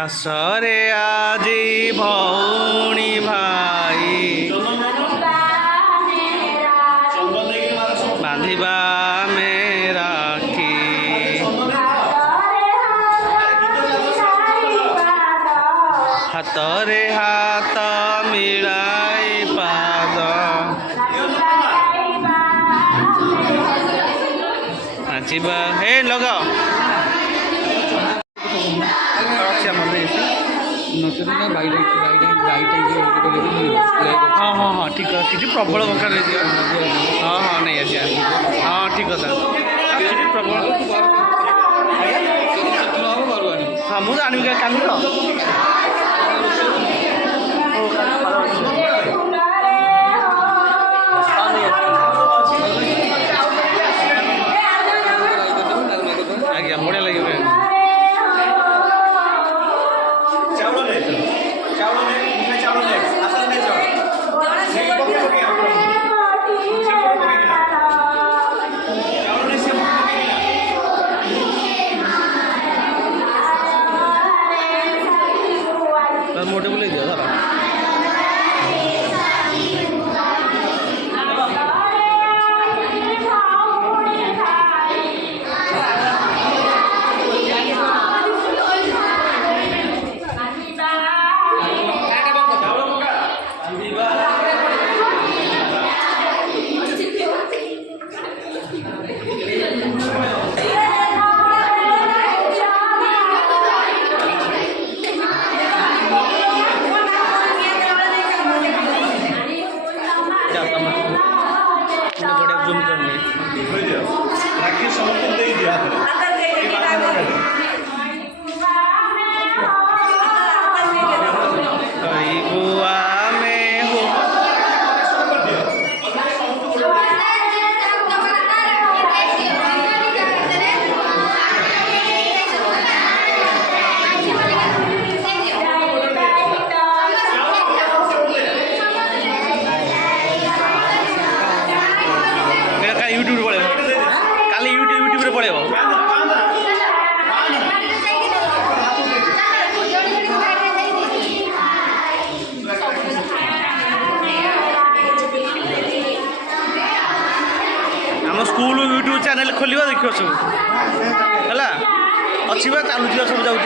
आसरे आजी भौणी भाई बांधिबा में राखी हाथरे हाथ मिलाई पाद नाचिबा हे लगाओ हाँ हाँ हाँ ठीक है ठीक प्रबल बकार हाँ हाँ नहीं आसिया हाँ ठीक कथा प्रबल हाँ मुझे आनबी काली आज्ञा बढ़िया लगे मोटे बोले दिया सारा यूट्यूब पड़े काली यूट्यूब पड़े आम स्कूल यूट्यूब चैनल खोलिया देखिए सब है अच्छी चलुचा सब जाऊँ